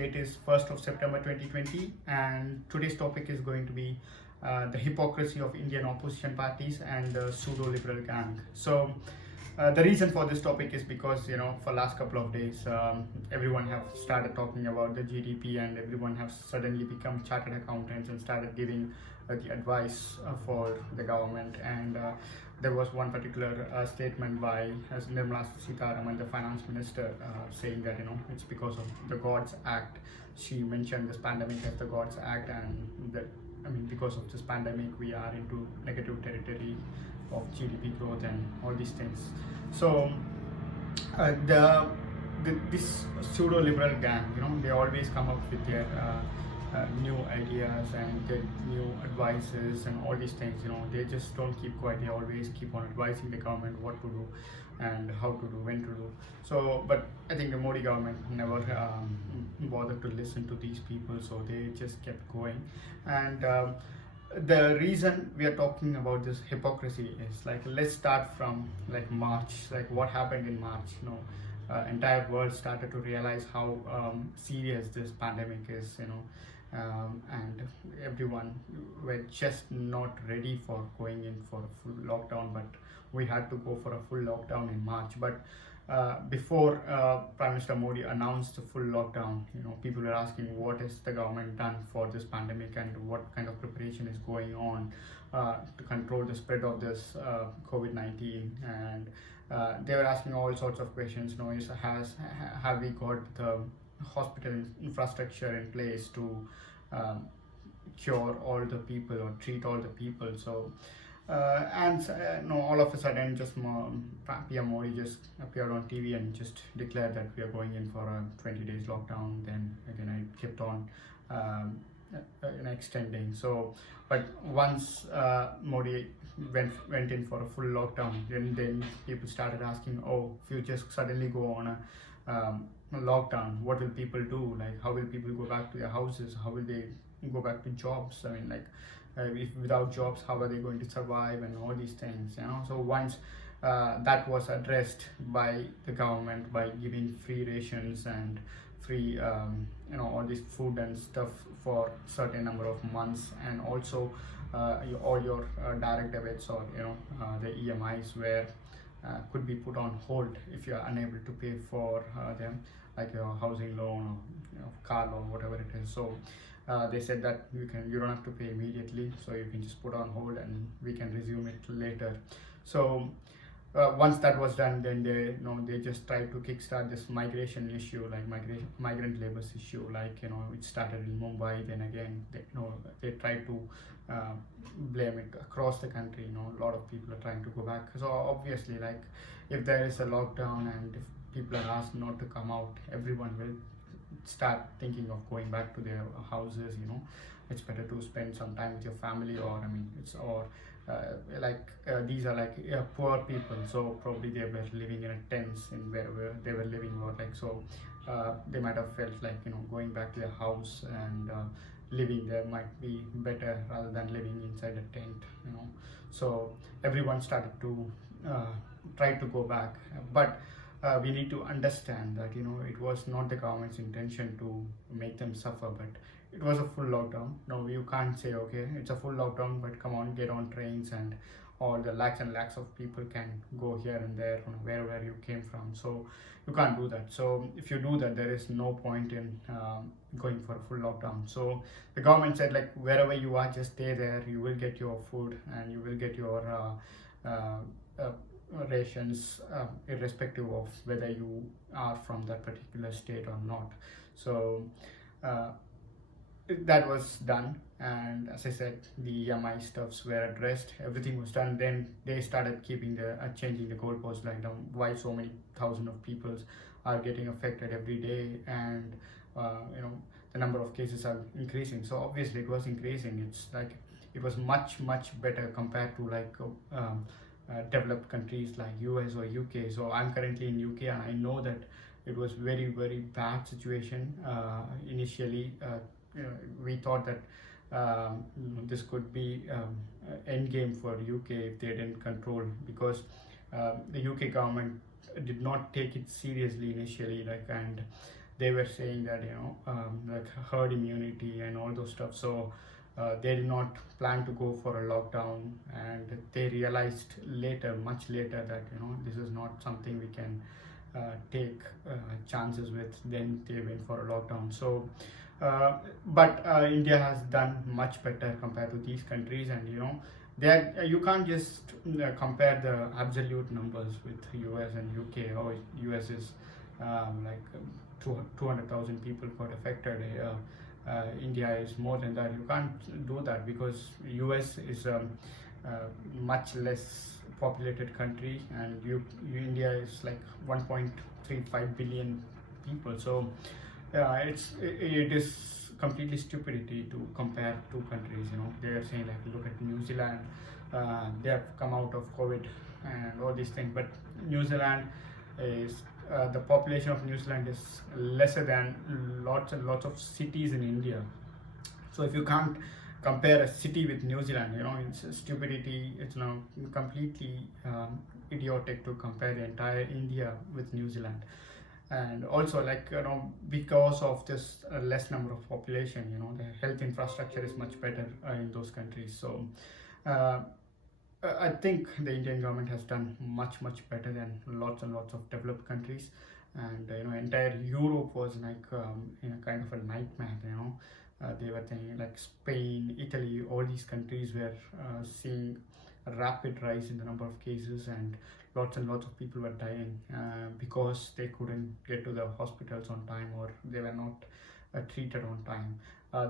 date is 1st of September 2020, and today's topic is going to be the hypocrisy of Indian opposition parties and the pseudo-liberal gang. So the reason for this topic is because, for last couple of days, everyone have started talking about the GDP, and everyone have suddenly become chartered accountants and started giving the advice for the government. And there was one particular statement by Nirmala Sitharaman, the finance minister, saying that it's because of the God's Act. She mentioned this pandemic as the God's Act, and that because of this pandemic we are into negative territory of GDP growth and all these things. So this pseudo-liberal gang, they always come up with their new ideas and get new advices and all these things. They just don't keep quiet. They always keep on advising the government what to do and how to do, when to do. So, but I think the Modi government never bothered to listen to these people, so they just kept going. And the reason we are talking about this hypocrisy is, let's start from March. What happened in March. Entire world started to realize how serious this pandemic is, and everyone were just not ready for going in for a full lockdown, but we had to go for a full lockdown in March. But before Prime Minister Modi announced the full lockdown, people were asking what is the government done for this pandemic and what kind of preparation is going on to control the spread of this COVID-19. And they were asking all sorts of questions. Have we got the hospital infrastructure in place to cure all the people or treat all the people? So all of a sudden, just PM Modi just appeared on TV and just declared that we are going in for a 20 days lockdown. Then again, I kept on extending. So, but once Modi went in for a full lockdown, then people started asking, if you just suddenly go on a lockdown, what will people do? How will people go back to their houses? How will they go back to jobs? If without jobs, how are they going to survive and all these things? So once that was addressed by the government by giving free rations and free all this food and stuff for certain number of months, and also all your direct debits or the EMIs were could be put on hold if you are unable to pay for them, like your housing loan or car loan, whatever it is. So they said that you don't have to pay immediately, so you can just put on hold and we can resume it later. So once that was done, then they just tried to kickstart this migration issue, migrant labors issue. It started in Mumbai. Then again, they tried to blame it across the country. A lot of people are trying to go back. So obviously, if there is a lockdown and if people are asked not to come out, everyone will start thinking of going back to their houses. It's better to spend some time with your family, or these are poor people, so probably they were living in a tents in wherever they were living, or they might have felt going back to their house and living there might be better rather than living inside a tent. So everyone started to try to go back, but we need to understand that it was not the government's intention to make them suffer, but it was a full lockdown. No, you can't say it's a full lockdown, but come on, get on trains and all the lakhs and lakhs of people can go here and there wherever you came from. So you can't do that. So if you do that, there is no point in going for a full lockdown. So the government said, wherever you are, just stay there. You will get your food and you will get your rations, irrespective of whether you are from that particular state or not. So that was done, and as I said, the EMI stuffs were addressed, everything was done. Then they started changing the goalposts, why so many thousands of people are getting affected every day, and the number of cases are increasing. So obviously it was increasing. It's it was much better compared to developed countries like US or UK. So I'm currently in UK, and I know that it was very bad situation initially. We thought that this could be end game for UK if they didn't control, because the UK government did not take it seriously initially, and they were saying that like herd immunity and all those stuff. So they did not plan to go for a lockdown, and they realized later, much later, that this is not something we can take chances with. Then they went for a lockdown. So but India has done much better compared to these countries, and that you can't just compare the absolute numbers with US and UK. How US is like 200,000 people got affected. India is more than that. You can't do that because US is a much less populated country, and India is like 1.35 billion people. So it is completely stupidity to compare two countries. They are saying like, look at New Zealand, they have come out of COVID and all these things, but New Zealand is the population of New Zealand is lesser than lots and lots of cities in India. So if you can't compare a city with New Zealand, it's stupidity. It's completely idiotic to compare the entire India with New Zealand. And also, like, because of this less number of population, the health infrastructure is much better in those countries. So I think the Indian government has done much better than lots and lots of developed countries. And entire Europe was like kind of a nightmare. They were thinking like Spain, Italy, all these countries were seeing a rapid rise in the number of cases, and lots and lots of people were dying because they couldn't get to the hospitals on time, or they were not treated on time.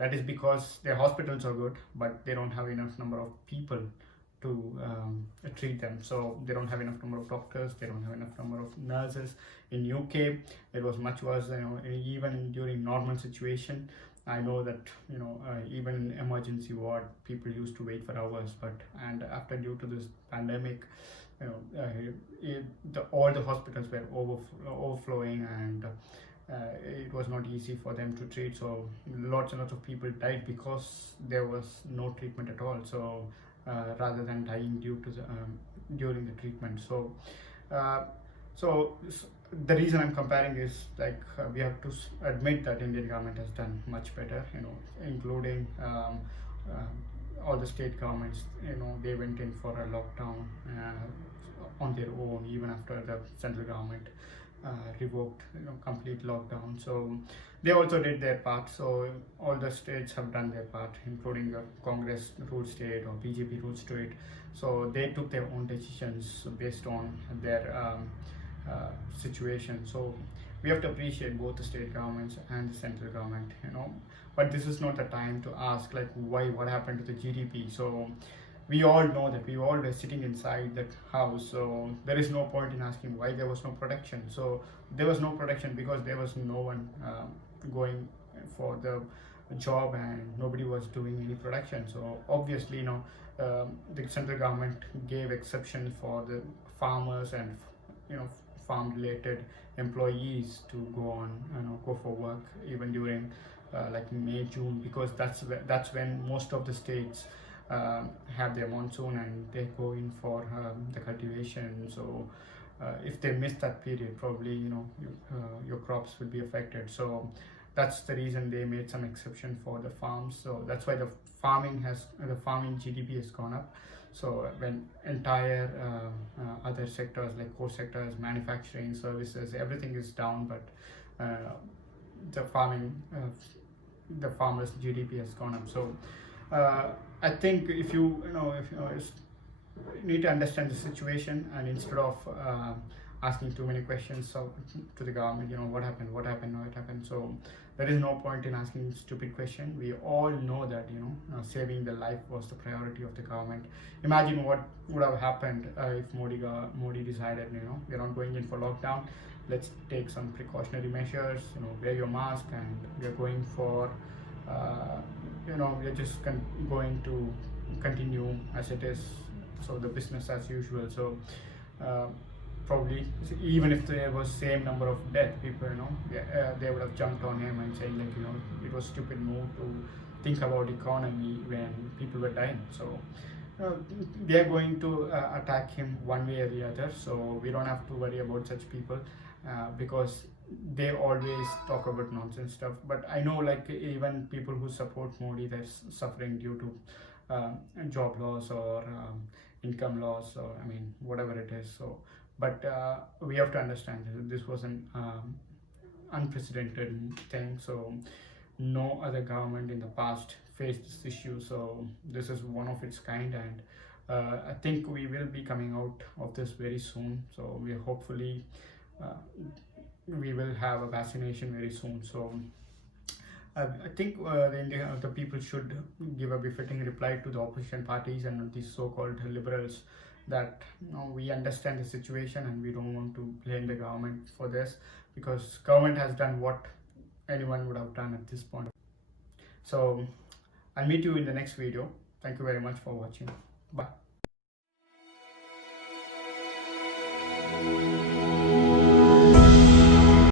That is because their hospitals are good, but they don't have enough number of people to treat them. So they don't have enough number of doctors, they don't have enough number of nurses. In UK it was much worse. Even during normal situation, I know that even in emergency ward people used to wait for hours, and after, due to this pandemic, all the hospitals were overflowing, and it was not easy for them to treat. So lots and lots of people died because there was no treatment at all. So rather than dying due to during the treatment. So the reason I'm comparing is like we have to admit that Indian government has done much better, including all the state governments. They went in for a lockdown on their own, even after the central government revoked complete lockdown. So they also did their part. So all the states have done their part, including the Congress ruled state or BJP ruled state. So they took their own decisions based on their situation. So we have to appreciate both the state governments and the central government, but this is not the time to ask like what happened to the GDP. So we all know that we all were sitting inside the house, so there is no point in asking why there was no production. So there was no production because there was no one going for the job, and nobody was doing any production. So obviously the central government gave exceptions for the farmers and farm related employees to go for work even during like May, June, because that's when most of the states have their monsoon and they go in for the cultivation. So if they miss that period, probably your crops will be affected. So that's the reason they made some exception for the farms. So that's why the farming GDP has gone up. So when entire other sectors like core sectors, manufacturing, services, everything is down, but the farmers GDP has gone up. So I think if you need to understand the situation, and instead of asking too many questions to the government, what happened. So there is no point in asking stupid question. We all know that saving the life was the priority of the government. Imagine what would have happened if Modi decided, we're not going in for lockdown, let's take some precautionary measures, wear your mask, and we're going for we're just going to continue as it is, so the business as usual. So probably even if there was same number of death people, they would have jumped on him and saying like it was stupid move to think about economy when people were dying. So they are going to attack him one way or the other. So we don't have to worry about such people because they always talk about nonsense stuff. But I know, like, even people who support Modi, they're suffering due to job loss or income loss, or I mean whatever it is. So but we have to understand that this was an unprecedented thing. So no other government in the past faced this issue, so this is one of its kind. And I think we will be coming out of this very soon. So we hopefully uh, we will have a vaccination very soon. So I think the people should give a befitting reply to the opposition parties and these so-called liberals, that we understand the situation and we don't want to blame the government for this, because government has done what anyone would have done at this point. So I'll meet you in the next video. Thank you very much for watching. Bye.